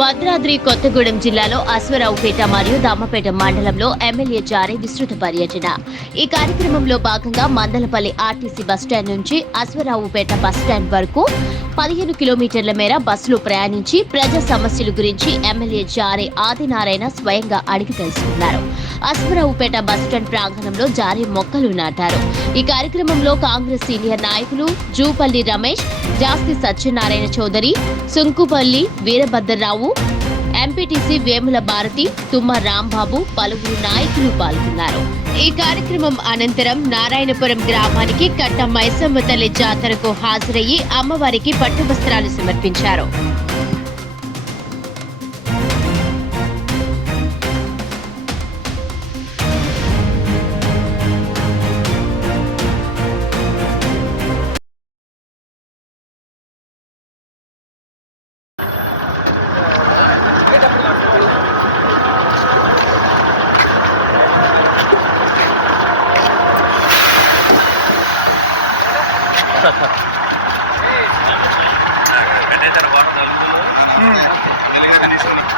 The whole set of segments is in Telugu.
భద్రాద్రి కొత్తగూడెం జిల్లాలో అశ్వరావుపేట మరియు దమ్మపేట మండలంలో ఎమ్మెల్యే జారీ విస్తృత పర్యటన. ఈ కార్యక్రమంలో భాగంగా మందలపల్లి ఆర్టీసీ బస్టాండ్ నుంచి అశ్వరావుపేట బస్టాండ్ వరకు 15 కిలోమీటర్ల మేర బస్సులు ప్రయాణించి ప్రజా సమస్యల గురించి ఎమ్మెల్యే జారీ ఆదినారాయణ స్వయంగా అడిగి తెలుసుకున్నారు. అశ్వరావుపేట బస్టాండ్ ప్రాంగణంలో జారీ మొక్కలు నాటారు. ఈ కార్యక్రమంలో కాంగ్రెస్ సీనియర్ నాయకులు జూపల్లి రమేష్, జాస్తి సత్యనారాయణ చౌదరి, సుంకుపల్లి వీరభద్రరావు, ఎంపీటీసీ వేముల భారతి, తుమ్మ రాంబాబు, పలువురు నాయకులు పాల్గొన్నారు. ఈ కార్యక్రమం అనంతరం నారాయణపురం గ్రామానికి కట్ట మైసమ్మ తల్లి జాతరకు హాజరయ్యి అమ్మవారికి పట్టు వస్త్రాలు సమర్పించారు.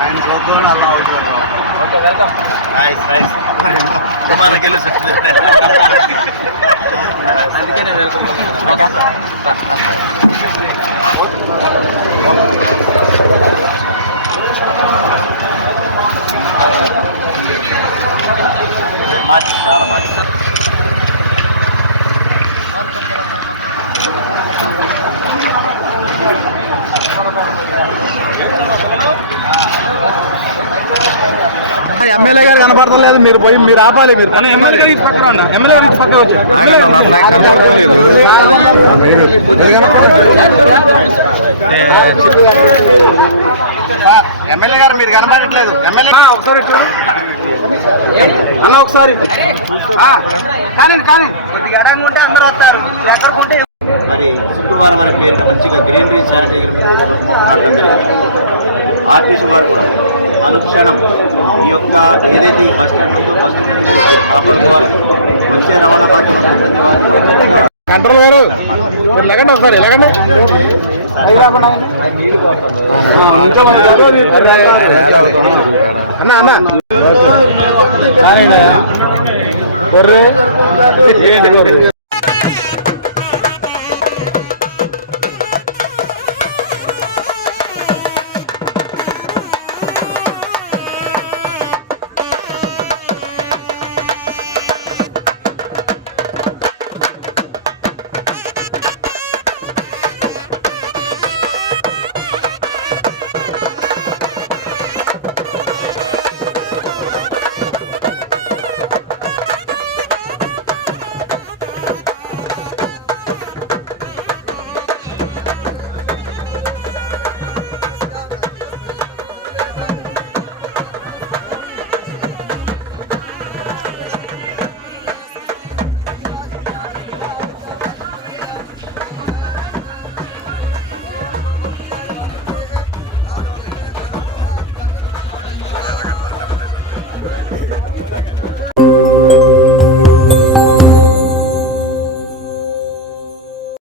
ఆయన చూద్దాం అలా అవుతుంది. మనకి అందుకే నేను ఎమ్మెల్యే గారు కనపడతలేదు. మీరు పోయి మీరు ఆపాలి. మీరు ఎమ్మెల్యే గారు ఇటు పక్కన ఉన్నా. ఎమ్మెల్యే గారు ఇటు పక్కన వచ్చి ఎమ్మెల్యే గారు మీరు కనపడట్లేదు. ఎమ్మెల్యే ఒకసారి చూడు అలా ఒకసారి కానీ కానీ కొద్దిగా ఎడంగా ఉంటే అందరూ వస్తారు. ఎక్కడికుంటే శుక్రవారం వరకు మంచిగా గ్రీనరీ ఆర్టీసీ వారు అనుక్షణం ఈ యొక్క ఏదైతే కంట్రోల్ గారు మీరు లగండి ఒకసారి లగండి అన్న అన్న కొర్రే ఏంటి కొర్రే